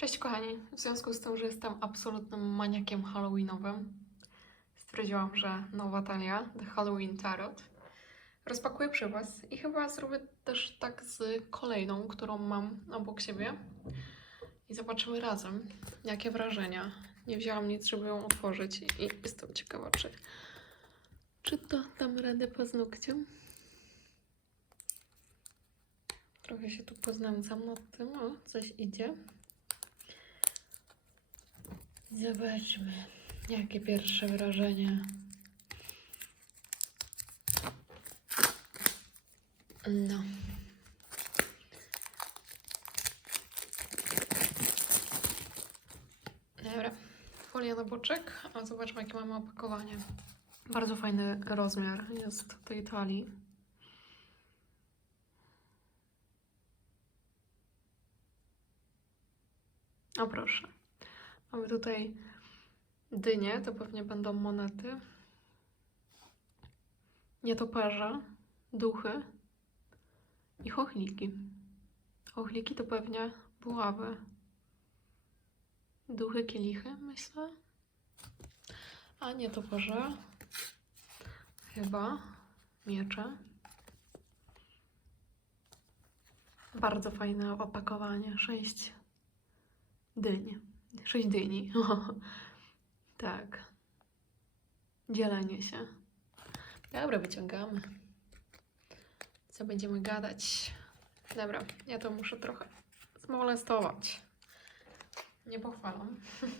Cześć kochani, w związku z tym, że jestem absolutnym maniakiem halloweenowym, stwierdziłam, że nowa talia, The Halloween Tarot, rozpakuję przy Was i chyba zrobię też tak z kolejną, którą mam obok siebie i zobaczymy razem, jakie wrażenia. Nie wzięłam nic, żeby ją otworzyć i jestem ciekawa, czy, czy to dam radę paznokciem. Trochę się tu poznęcam nad tym, o, coś idzie. Zobaczmy, jakie pierwsze wrażenie. No. Dobra, folia na boczek, a zobaczmy jakie mamy opakowanie. Bardzo fajny rozmiar jest tej talii. O proszę. Mamy tutaj dynie, to pewnie będą monety. Nietoperze, duchy i chochliki. Chochliki to pewnie buławy. Duchy, kielichy, myślę. A nietoperze chyba miecze. Bardzo fajne opakowanie. Sześć dyń. Sześć dyni. tak. Dzielenie się. Dobra, wyciągamy. Co będziemy gadać? Dobra, ja to muszę trochę zmolestować. Nie pochwalam.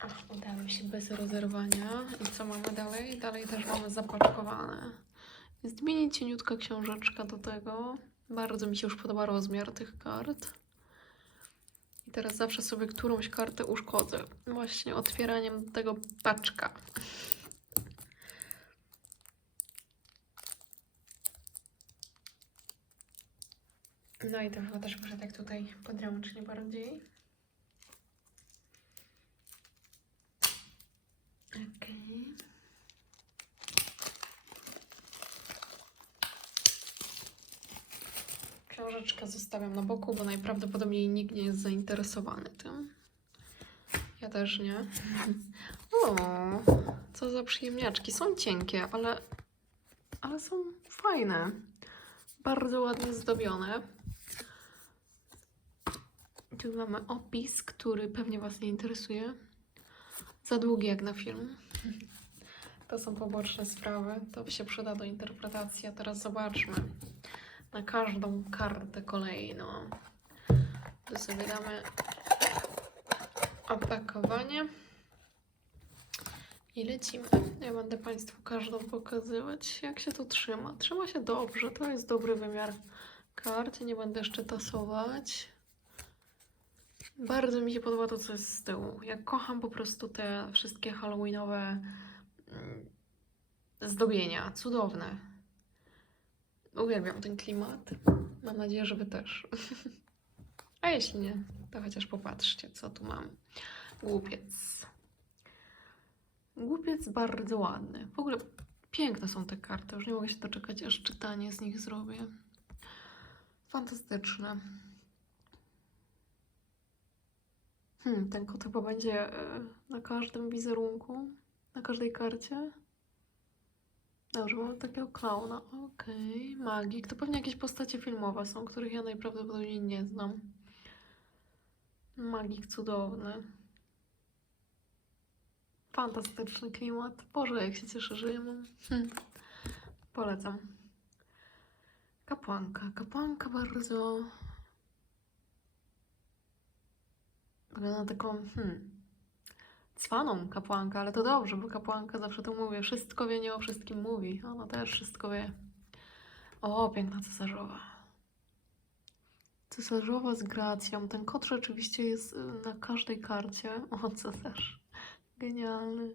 Ach, udało się bez rozerwania. I co mamy dalej? Dalej też mamy zapaczkowane. Jest mini cieniutka książeczka do tego. Bardzo mi się już podoba rozmiar tych kart. I teraz zawsze sobie którąś kartę uszkodzę. Właśnie otwieraniem tego paczka. No i to chyba też może tak tutaj podręcznie bardziej. Okej. Książeczkę zostawiam na boku, bo najprawdopodobniej nikt nie jest zainteresowany tym. Ja też nie. O, co za przyjemniaczki. Są cienkie, ale, ale są fajne. Bardzo ładnie zdobione. Tu mamy opis, który pewnie Was nie interesuje. Za długi jak na film. To są poboczne sprawy. To się przyda do interpretacji. A teraz zobaczmy na każdą kartę kolejną. Tu sobie damy opakowanie i lecimy. Ja będę Państwu każdą pokazywać, jak się to trzyma. Trzyma się dobrze, to jest dobry wymiar kart. Nie będę jeszcze tasować. Bardzo mi się podoba to, co jest z tyłu. Ja kocham po prostu te wszystkie halloweenowe mm, zdobienia. Cudowne. Uwielbiam ten klimat. Mam nadzieję, że Wy też. A jeśli nie, to chociaż popatrzcie, co tu mam. Głupiec. Głupiec bardzo ładny. W ogóle piękne są te karty. Już nie mogę się doczekać, aż czytanie z nich zrobię. Fantastyczne. Hmm, ten kot chyba będzie e, na każdym wizerunku, na każdej karcie. Dobrze, mamy takiego klauna. Okej, magik. To pewnie jakieś postacie filmowe są, których ja najprawdopodobniej nie znam. Magik cudowny. Fantastyczny klimat. Boże, jak się cieszę, że je mam. Hm. Polecam. Kapłanka. Kapłanka bardzo... Wygląda na taką, hmm, cwaną kapłankę, ale to dobrze, bo kapłanka zawsze to mówię, wszystko wie, nie o wszystkim mówi. Ona też wszystko wie. O, piękna cesarzowa. Cesarzowa z gracją. Ten kot rzeczywiście jest y, na każdej karcie. O, cesarz. Genialny.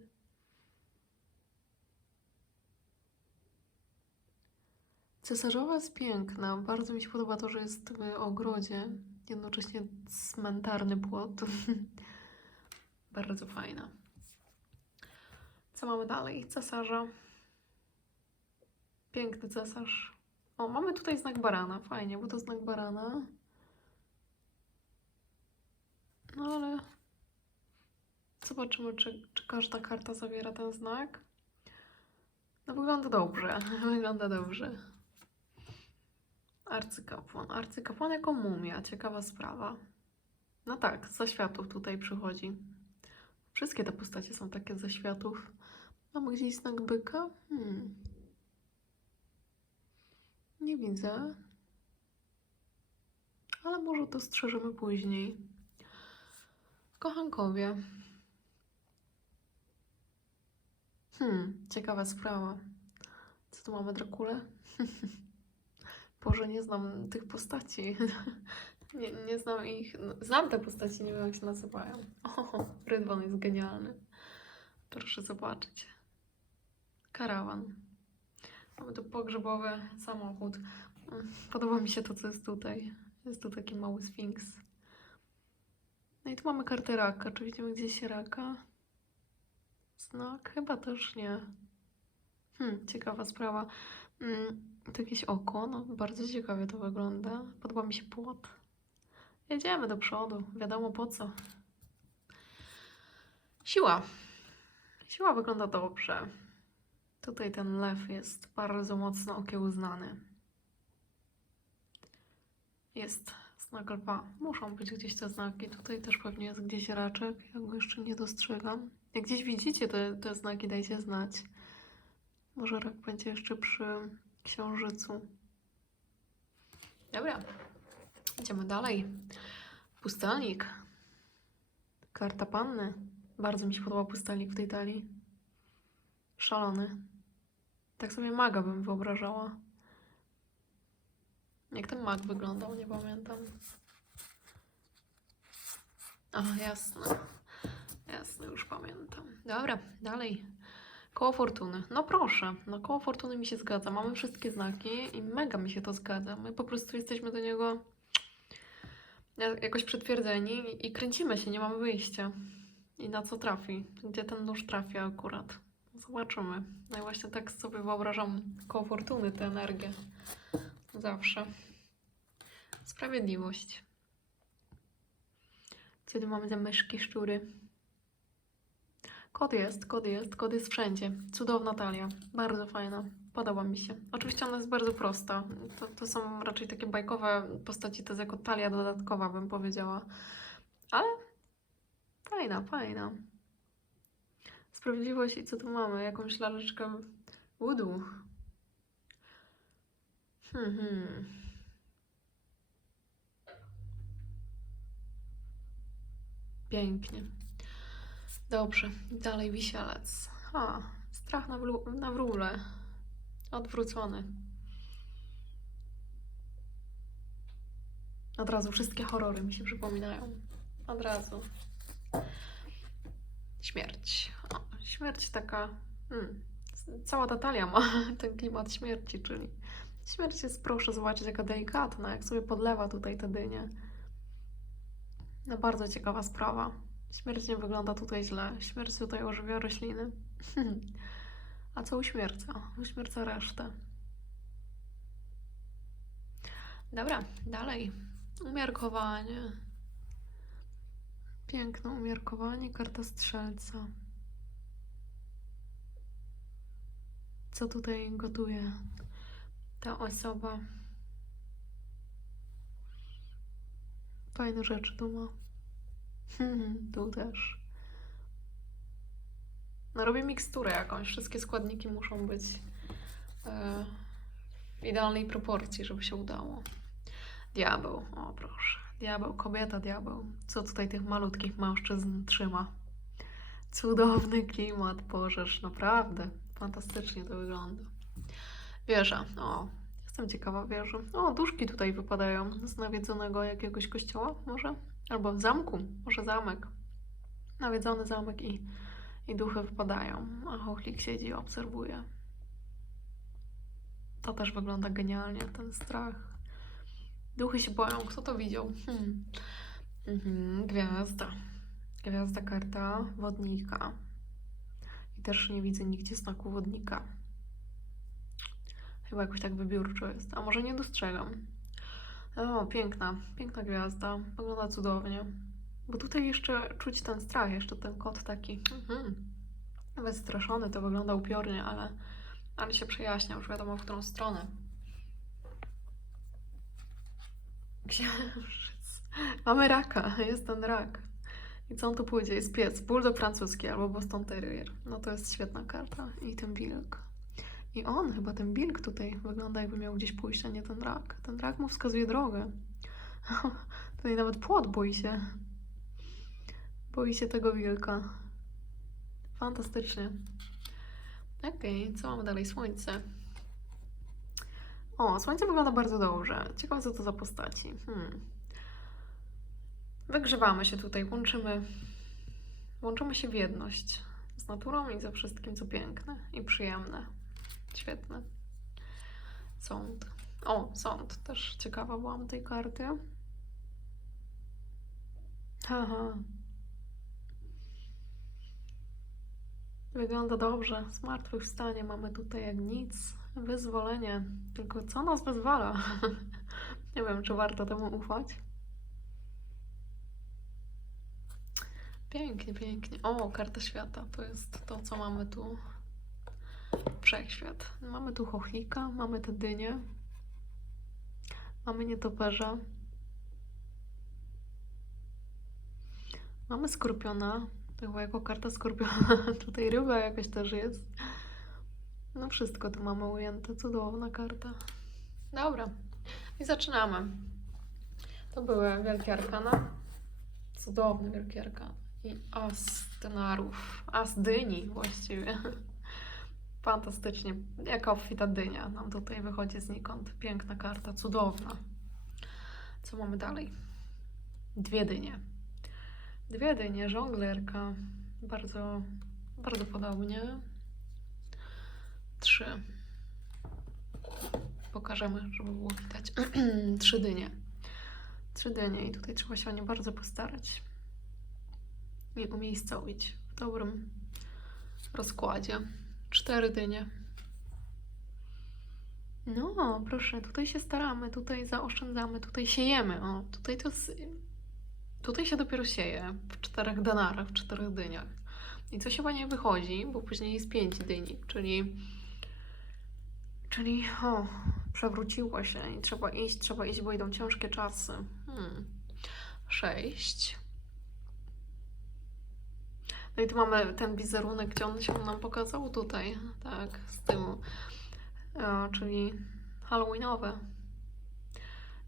Cesarzowa jest piękna. Bardzo mi się podoba to, że jest w ogrodzie. Jednocześnie cmentarny płot. Bardzo fajna. Co mamy dalej? Cesarza. Piękny cesarz. O, mamy tutaj znak barana. Fajnie, bo to znak barana. No ale zobaczymy, czy, czy każda karta zawiera ten znak. No wygląda dobrze. Wygląda dobrze. Arcykapłan. Arcykapłan jako mumia. Ciekawa sprawa. No tak, z zaświatów tutaj przychodzi. Wszystkie te postacie są takie z zaświatów. Mamy gdzieś znak byka? Hmm. Nie widzę. Ale może to strzeżemy później. Kochankowie. Hmm, ciekawa sprawa. Co tu mamy, Drakulę? Boże, nie znam tych postaci. Nie, nie znam ich. No, znam te postaci, nie wiem jak się nazywają. O, Rydwan jest genialny. Proszę zobaczyć. Karawan. Mamy tu pogrzebowy samochód. Mm, Podoba mi się to, co jest tutaj. Jest tu taki mały sfinks. No i tu mamy kartę raka. Czy widzimy gdzieś raka? Znak? Chyba też nie. Hmm, ciekawa sprawa. Mm, tu jakieś oko, no bardzo ciekawie to wygląda. Podoba mi się płot. Jedziemy do przodu, wiadomo po co. Siła. Siła wygląda dobrze. Tutaj ten lew jest bardzo mocno okiełznany. Jest znak lwa. Muszą być gdzieś te znaki. Tutaj też pewnie jest gdzieś raczek. Ja go jeszcze nie dostrzegam. Jak gdzieś widzicie te, te znaki, dajcie znać. Może rak będzie jeszcze przy księżycu. Dobra. Idziemy dalej. Pustelnik. Karta panny. Bardzo mi się podoba pustelnik w tej talii. Szalony. Tak sobie maga bym wyobrażała. Jak ten mag wyglądał, nie pamiętam. Aha, jasne. Jasne, już pamiętam. Dobra, dalej. Koło fortuny. No proszę, no koło fortuny mi się zgadza. Mamy wszystkie znaki i mega mi się to zgadza. My po prostu jesteśmy do niego jakoś przytwierdzeni i kręcimy się, nie mamy wyjścia. I na co trafi? Gdzie ten nóż trafi akurat? Zobaczymy. No i właśnie tak sobie wyobrażam koło fortuny tę energię. Zawsze. Sprawiedliwość. Kiedy mamy te myszki, szczury. Kod jest, kod jest, kod jest wszędzie. Cudowna talia, bardzo fajna, podoba mi się. Oczywiście ona jest bardzo prosta. To, to są raczej takie bajkowe postaci, to jest jako talia dodatkowa, bym powiedziała. Ale fajna, fajna. Sprawiedliwość i co tu mamy? Jakąś laleczkę voodoo. Hmm, hmm. Pięknie. Dobrze, dalej wisielec. A, strach na, na wróble. Odwrócony. Od razu wszystkie horrory mi się przypominają. Od razu. Śmierć. O, śmierć taka. Hmm, cała ta talia ma ten klimat śmierci, czyli śmierć jest, proszę zobaczyć, jaka delikatna, jak sobie podlewa tutaj te dynie. No bardzo ciekawa sprawa. Śmierć nie wygląda tutaj źle. Śmierć tutaj ożywia rośliny. A co uśmierca? Uśmierca resztę. Dobra, dalej. Umiarkowanie. Piękne umiarkowanie, karta strzelca. Co tutaj gotuje ta osoba? Fajne rzeczy tu ma. tu też. No robię miksturę jakąś. Wszystkie składniki muszą być e, w idealnej proporcji, żeby się udało. Diabeł, o proszę. Diabeł, kobieta, diabeł. Co tutaj tych malutkich mężczyzn trzyma? Cudowny klimat, Bożesz, naprawdę. Fantastycznie to wygląda. Wieża, o, jestem ciekawa wieży. O, duszki tutaj wypadają z nawiedzonego jakiegoś kościoła, może? Albo zamku, może zamek. Nawiedzony zamek i, i duchy wypadają, a chochlik siedzi i obserwuje. To też wygląda genialnie, ten strach. Duchy się boją, kto to widział? Hmm. Mhm, gwiazda. Gwiazda karta wodnika. I też nie widzę nigdzie znaku wodnika. Chyba jakoś tak wybiórczo jest. A może nie dostrzegam. O, piękna, piękna gwiazda. Wygląda cudownie. Bo tutaj jeszcze czuć ten strach, jeszcze ten kot taki. Mhm. Nawet straszony, to wygląda upiornie, ale, ale się przejaśnia, już wiadomo w którą stronę. Księżyc. Mamy raka, jest ten rak. I co on tu pójdzie? Jest pies, bulldog francuski albo Boston Terrier. No to jest świetna karta. I ten wilk. I on, chyba ten wilk tutaj wygląda jakby miał gdzieś pójść, a nie ten rak. Ten rak mu wskazuje drogę. Tutaj nawet płot boi się. Boi się tego wilka. Fantastycznie. Okej, co mamy dalej? Słońce. O, słońce wygląda bardzo dobrze. Ciekawe, co to za postaci. Hmm. Wygrzewamy się tutaj, łączymy, łączymy się w jedność z naturą i ze wszystkim, co piękne i przyjemne. Świetne. Sąd. O, sąd. Też ciekawa byłam tej karty. Haha. Wygląda dobrze. Zmartwychwstanie mamy tutaj jak nic. Wyzwolenie. Tylko co nas wyzwala? Nie wiem, czy warto temu ufać. Pięknie, pięknie. O, karta świata. To jest to, co mamy tu. Wszechświat. Mamy tu chochlika, mamy te dynie. Mamy nietoperza. Mamy skorpiona. To chyba jako karta skorpiona. Tutaj ryba jakaś też jest. No wszystko tu mamy ujęte. Cudowna karta. Dobra. I zaczynamy. To były wielkie arkana. Cudowny wielki arkan. I as denarów. As dyni właściwie. Fantastycznie. Jaka obfita dynia nam tutaj wychodzi znikąd. Piękna karta, cudowna. Co mamy dalej? Dwie dynie. Dwie dynie, żonglerka. Bardzo, bardzo podobnie. Trzy. Pokażemy, żeby było widać. Trzy dynie. Trzy dynie i tutaj trzeba się o nie bardzo postarać. I umiejscowić w dobrym rozkładzie. Cztery dynie. No, proszę, tutaj się staramy, tutaj zaoszczędzamy, tutaj siejemy. O, tutaj to tutaj się dopiero sieje w czterech denarach, w czterech dyniach. I coś chyba nie wychodzi, bo później jest pięć dyni, czyli czyli o, przewróciło się i trzeba iść, trzeba iść, bo idą ciężkie czasy. Hmm. Sześć. No i tu mamy ten wizerunek, gdzie on się nam pokazał tutaj, tak, z tyłu, e, czyli halloweenowe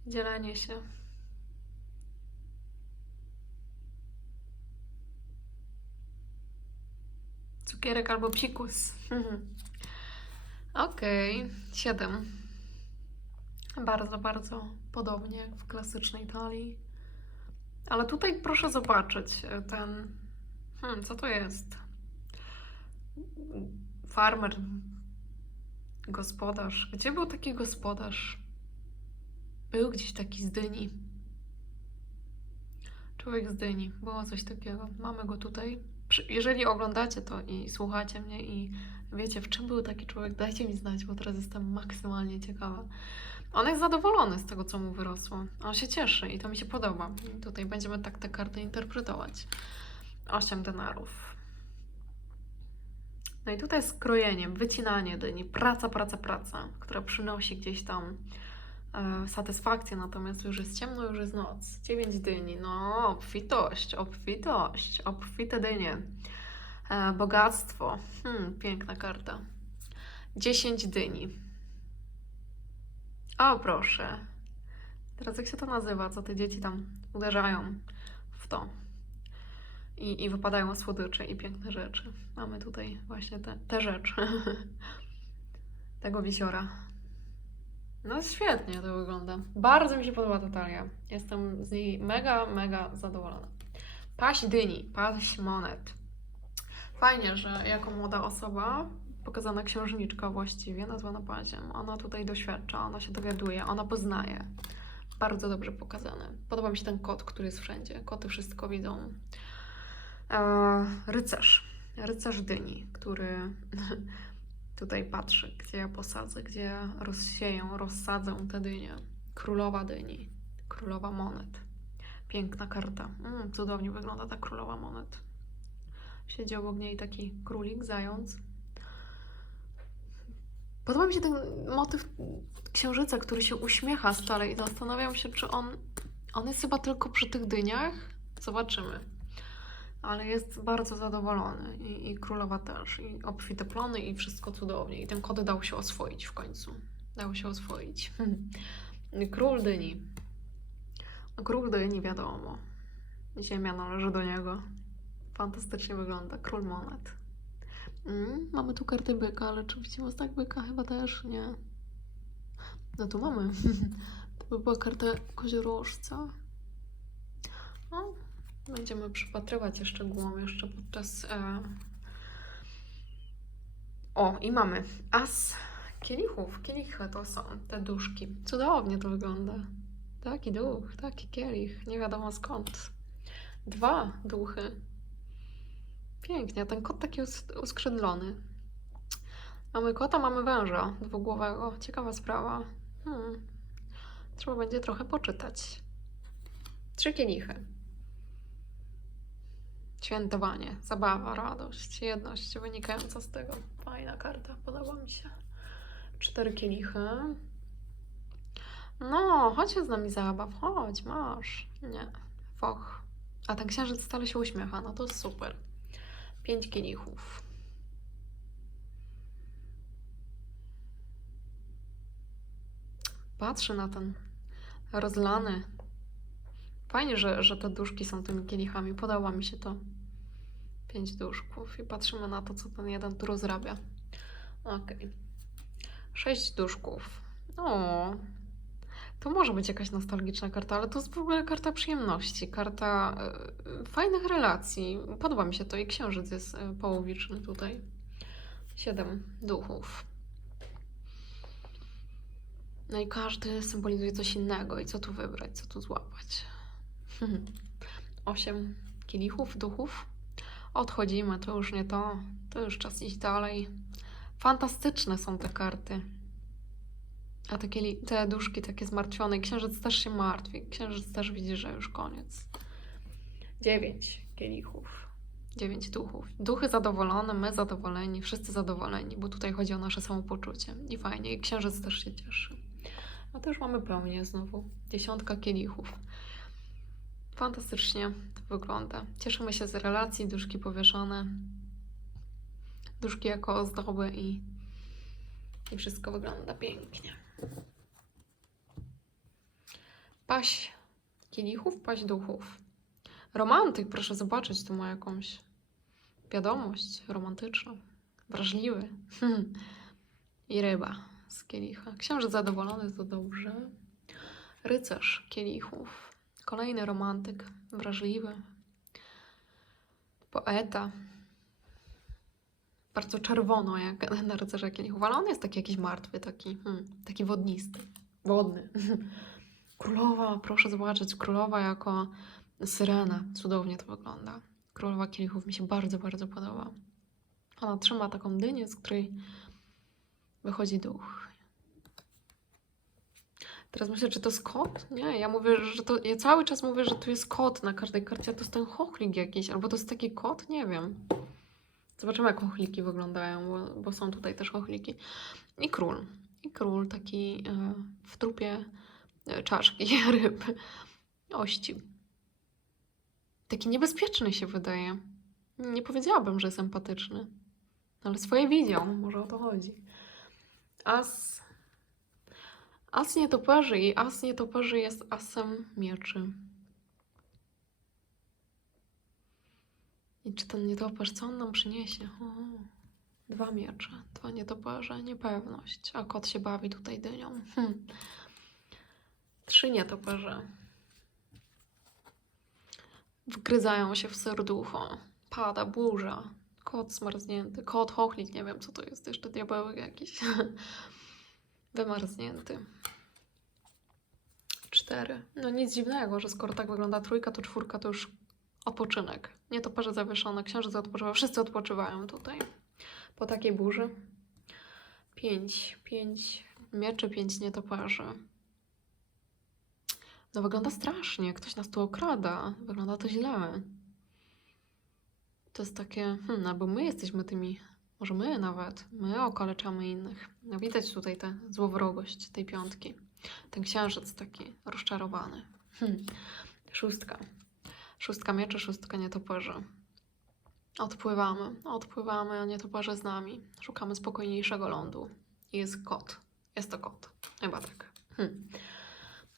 dzielenie się. Cukierek albo psikus. Okej, siedem. Bardzo, bardzo podobnie jak w klasycznej talii. Ale tutaj proszę zobaczyć e, ten Hmm, co to jest? Farmer. Gospodarz. Gdzie był taki gospodarz? Był gdzieś taki z Dyni. Człowiek z Dyni. Było coś takiego. Mamy go tutaj. Jeżeli oglądacie to i słuchacie mnie i wiecie, w czym był taki człowiek, dajcie mi znać, bo teraz jestem maksymalnie ciekawa. On jest zadowolony z tego, co mu wyrosło. On się cieszy i to mi się podoba. I tutaj będziemy tak te karty interpretować. 8 denarów. No i tutaj jest krojenie, wycinanie dyni, praca, praca, praca, która przynosi gdzieś tam satysfakcję, natomiast już jest ciemno, już jest noc. 9 dyni, no obfitość, obfitość, obfite dynie. E, bogactwo, hmm, piękna karta. 10 dyni. O, proszę. Teraz jak się to nazywa, co te dzieci tam uderzają w to? i, i wypadają słodycze i piękne rzeczy. Mamy tutaj właśnie te, te rzeczy. Tego wisiora. No świetnie to wygląda. Bardzo mi się podoba ta talia. Jestem z niej mega, mega zadowolona. Paść dyni, paść monet. Fajnie, że jako młoda osoba, pokazana księżniczka właściwie, nazwana paziem, ona tutaj doświadcza, ona się dowiaduje, ona poznaje. Bardzo dobrze pokazane. Podoba mi się ten kot, który jest wszędzie. Koty wszystko widzą. E, rycerz. Rycerz dyni, który Tutaj patrzy, gdzie ja posadzę, gdzie ja rozsieję, rozsadzę te dynie. Królowa dyni, królowa monet. Piękna karta. Mm, cudownie wygląda ta królowa monet. Siedzi obok niej taki królik, zając. Podoba mi się ten motyw księżyca, który się uśmiecha stale i zastanawiam się, czy on, on jest chyba tylko przy tych dyniach. Zobaczymy. Ale jest bardzo zadowolony i, i królowa też, i obfite plony i wszystko cudownie. I ten kot dał się oswoić w końcu. Dał się oswoić. Król dyni. Król dyni wiadomo. Ziemia należy do niego. Fantastycznie wygląda. Król monet. Mm, mamy tu kartę byka, ale czy widzimy znak byka? Chyba też nie. No tu mamy. to by była karta koziorożca. No, będziemy przypatrywać się szczegółom jeszcze podczas... E... O, i mamy as kielichów. Kielichy to są te duszki. Cudownie to wygląda. Taki duch, taki kielich. Nie wiadomo skąd. Dwa duchy. Pięknie, ten kot taki us- uskrzydlony. Mamy kota, mamy węża dwugłowego. Ciekawa sprawa. Hmm. Trzeba będzie trochę poczytać. Trzy kielichy. Świętowanie, zabawa, radość, jedność wynikająca z tego. Fajna karta, podoba mi się. Cztery kielichy. No, chodź się z nami zabaw, chodź, masz. Nie, foch. A ten księżyc stale się uśmiecha, no to super. Pięć kielichów. Patrzę na ten rozlany. Fajnie, że, że te duszki są tymi kielichami. Podoba mi się to. Pięć duszków i patrzymy na to, co ten jeden tu rozrabia. Okej. Sześć duszków. O, to może być jakaś nostalgiczna karta, ale to jest w ogóle karta przyjemności, karta e, fajnych relacji. Podoba mi się to i księżyc jest e, połowiczny tutaj. Siedem duchów. No i każdy symbolizuje coś innego i co tu wybrać, co tu złapać. Osiem kielichów, duchów. Odchodzimy, to już nie to. To już czas iść dalej. Fantastyczne są te karty. A te, kieli, te duszki takie zmartwione. Księżyc też się martwi. Księżyc też widzi, że już koniec. Dziewięć kielichów. Dziewięć duchów. Duchy zadowolone, my zadowoleni, wszyscy zadowoleni, bo tutaj chodzi o nasze samopoczucie. I fajnie. I księżyc też się cieszy. A to już mamy pełnię znowu. Dziesiątka kielichów. Fantastycznie to wygląda. Cieszymy się z relacji, duszki powieszone. Duszki jako ozdoby i, i wszystko wygląda pięknie. Paść kielichów, paść duchów. Romantyk, proszę zobaczyć, tu ma jakąś wiadomość romantyczną. Wrażliwy. I ryba z kielicha. Księżyc zadowolony, to dobrze. Rycerz kielichów. Kolejny romantyk, wrażliwy. Poeta. Bardzo czerwono, jak na rycerza kielichów, ale on jest taki jakiś martwy, taki, hmm, taki wodnisty. Wodny. Królowa, proszę zobaczyć, królowa jako syrena. Cudownie to wygląda. Królowa kielichów mi się bardzo, bardzo podoba. Ona trzyma taką dynię, z której wychodzi duch. Teraz myślę, czy to jest kot? Nie, ja mówię, że to. Ja cały czas mówię, że tu jest kot na każdej karcie, a to jest ten chochlik jakiś, albo to jest taki kot, nie wiem. Zobaczymy, jak chochliki wyglądają, bo, bo są tutaj też chochliki. I król. I król taki e, w trupie e, czaszki ryb. Ości. Taki niebezpieczny się wydaje. Nie powiedziałabym, że jest empatyczny. Ale swoje widział, może o to chodzi. As. As nietoperzy i as nietoperzy jest asem mieczy. I czy ten nietoperz, co on nam przyniesie? O, dwa miecze, dwa nietoperze, niepewność. A kot się bawi tutaj dynią. Hm. Trzy nietoperze. Wgryzają się w serducho. Pada burza. Kot zmarznięty. Kot chochlik, nie wiem co to jest. Jeszcze diabełek jakiś. Wymarznięty. Cztery. No nic dziwnego, że skoro tak wygląda trójka, to czwórka to już odpoczynek. Nietoperze zawieszone, księżyc odpoczywa, wszyscy odpoczywają tutaj. Po takiej burzy. Pięć, pięć mieczy, pięć nietoperzy. No wygląda strasznie, ktoś nas tu okrada. Wygląda to źle. To jest takie, hmm, albo my jesteśmy tymi, może my nawet, my okaleczamy innych. No widać tutaj tę złowrogość tej piątki. Ten księżyc taki rozczarowany. Hmm. Szóstka. Szóstka mieczy, szóstka nietoperzy. Odpływamy, odpływamy, a nietoperze z nami. Szukamy spokojniejszego lądu. Jest kot. Jest to kot. Chyba tak. Hmm.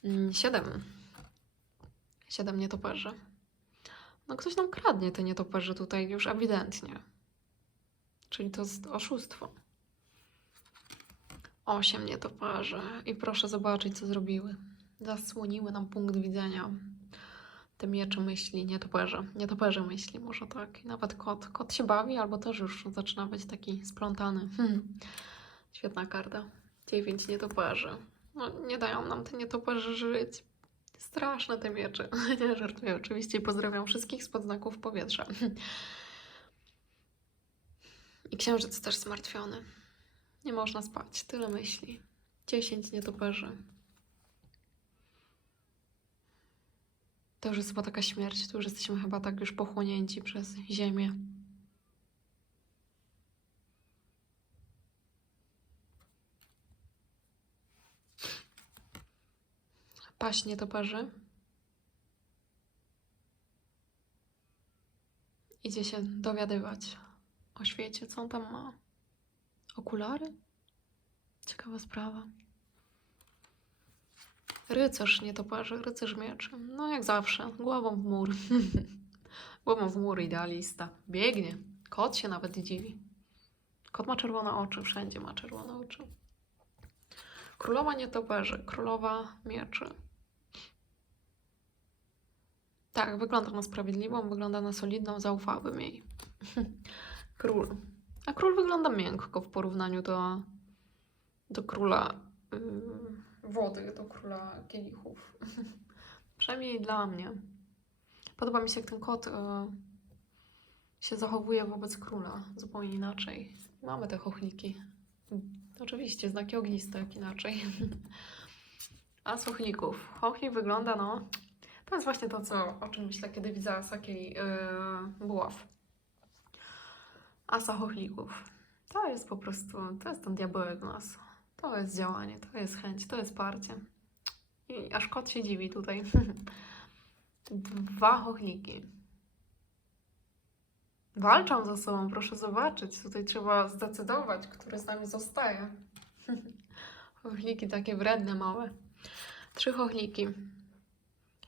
Mm, Siedem. Siedem nietoperzy. No ktoś nam kradnie te nietoperze tutaj już ewidentnie. Czyli to jest oszustwo. Osiem nietoperzy. I proszę zobaczyć, co zrobiły. Zasłoniły nam punkt widzenia. Te miecze myśli, nietoperze. Nietoperze myśli, może tak. I nawet kot. Kot się bawi, albo też już zaczyna być taki splątany. Hmm. Świetna karta. Dziewięć nietoperzy. No, nie dają nam te nietoperze żyć. Straszne te miecze. Nie żartuję oczywiście pozdrawiam wszystkich spod znaków powietrza. I księżyc też zmartwiony. Nie można spać. Tyle myśli. Dziesięć nietoperzy. To już jest chyba taka śmierć. Tu już jesteśmy chyba tak już pochłonięci przez ziemię. Paść nietoperzy. Idzie się dowiadywać o świecie, co on tam ma. Okulary? Ciekawa sprawa. Rycerz nietoperzy, rycerz mieczy. No jak zawsze, głową w mur. głową w mur, idealista. Biegnie. Kot się nawet dziwi. Kot ma czerwone oczy, wszędzie ma czerwone oczy. Królowa nietoperzy, królowa mieczy. Tak, wygląda na sprawiedliwą, wygląda na solidną, zaufałbym jej. Król. A król wygląda miękko w porównaniu do, do króla yy, wody, do króla kielichów. Przynajmniej dla mnie. Podoba mi się, jak ten kot yy, się zachowuje wobec króla zupełnie inaczej. Mamy te chochliki. Oczywiście, znaki ogniste, jak inaczej. A z chochlików. Chochlik wygląda, no... To jest właśnie to, co, o czym myślę, kiedy widzę Sakiej yy, buław. Asa chochlików. To jest po prostu, to jest ten diabełek w nas. To jest działanie, to jest chęć, to jest parcie. I aż kot się dziwi tutaj. Dwa chochliki. Walczą ze sobą, proszę zobaczyć. Tutaj trzeba zdecydować, który z nami zostaje. chochliki takie wredne, małe. Trzy chochliki.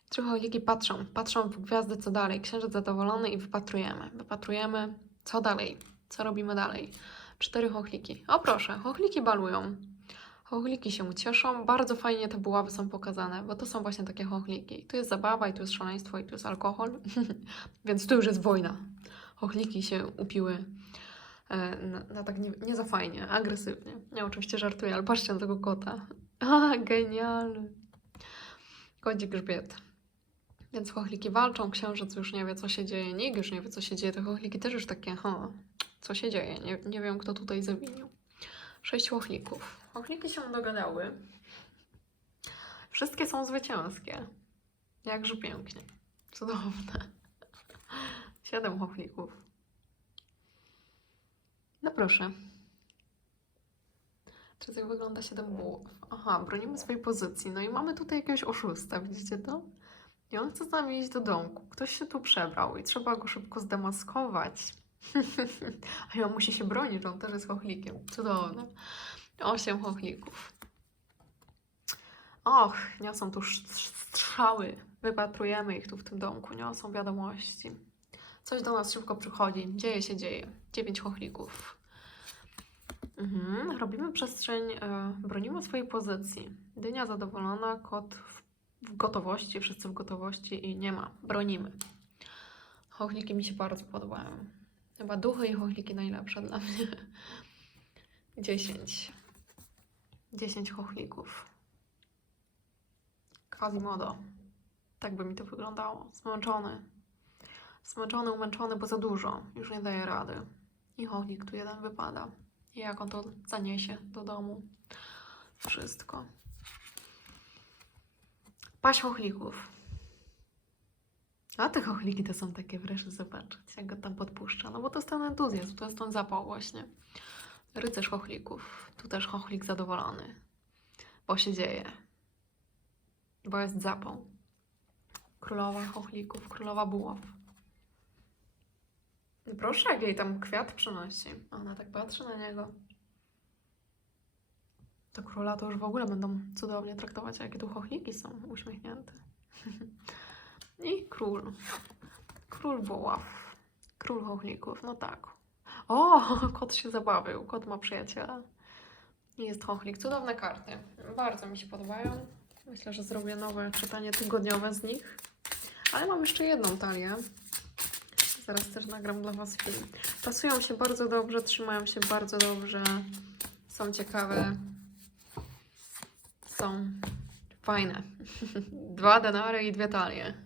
Trzy chochliki patrzą, patrzą w gwiazdy, co dalej. Księżyc zadowolony i wypatrujemy. Wypatrujemy, co dalej, co robimy dalej. Cztery chochliki. O proszę, chochliki balują. Chochliki się cieszą. Bardzo fajnie te buławy są pokazane, bo to są właśnie takie chochliki. Tu jest zabawa, i tu jest szaleństwo, i tu jest alkohol. Więc tu już jest wojna. Chochliki się upiły e, na, na tak nie, nie za fajnie, agresywnie. Ja oczywiście żartuję, ale patrzcie na tego kota. A, genialny. Kodzik grzbiet. Więc chochliki walczą, księżyc już nie wie, co się dzieje, nikt już nie wie, co się dzieje. Te chochliki też już takie, ha, co się dzieje? Nie, nie wiem, kto tutaj zawinił. Sześć chochlików. Chochliki się dogadały. Wszystkie są zwycięskie. Jakże pięknie. Cudowne. Siedem chochlików. No proszę. Czy jak wygląda siedem bułów? Aha, bronimy swojej pozycji. No i mamy tutaj jakiegoś oszusta, widzicie to? I on chce z nami iść do domku. Ktoś się tu przebrał i trzeba go szybko zdemaskować. A on musi się bronić, że on też jest chochlikiem. Cudowne. Osiem chochlików. Och, niosą tu strzały. Wypatrujemy ich tu w tym domku. Niosą wiadomości. Coś do nas szybko przychodzi. Dzieje się, dzieje. Dziewięć chochlików. Mhm. Robimy przestrzeń, e, bronimy swojej pozycji. Dynia zadowolona, kot w, w gotowości, wszyscy w gotowości i nie ma. Bronimy. Chochliki mi się bardzo podobają. Chyba duchy i chochliki najlepsze dla mnie. Dziesięć. Dziesięć chochlików. Quasimodo. Tak by mi to wyglądało. Zmęczony. Zmęczony, umęczony, bo za dużo. Już nie daje rady. I chochlik tu jeden wypada. I jak on to zaniesie do domu. Wszystko. Paść chochlików. A te chochliki to są takie wreszcie zobaczyć, jak go tam podpuszcza. No bo to jest ten entuzjazm, to jest ten zapał właśnie. Rycerz chochlików. Tu też chochlik zadowolony. Bo się dzieje. Bo jest zapał. Królowa chochlików, królowa buław. No Proszę, jak jej tam kwiat przynosi. Ona tak patrzy na niego. To króla to już w ogóle będą cudownie traktować, jakie tu chochliki są uśmiechnięte. I król. Król buław. Król chochlików, no tak. O, kot się zabawił. Kot ma przyjaciela. Jest chochlik. Cudowne karty. Bardzo mi się podobają. Myślę, że zrobię nowe czytanie tygodniowe z nich. Ale mam jeszcze jedną talię. Zaraz też nagram dla Was film. Pasują się bardzo dobrze, trzymają się bardzo dobrze. Są ciekawe. Są fajne. Dwa denary i dwie talie.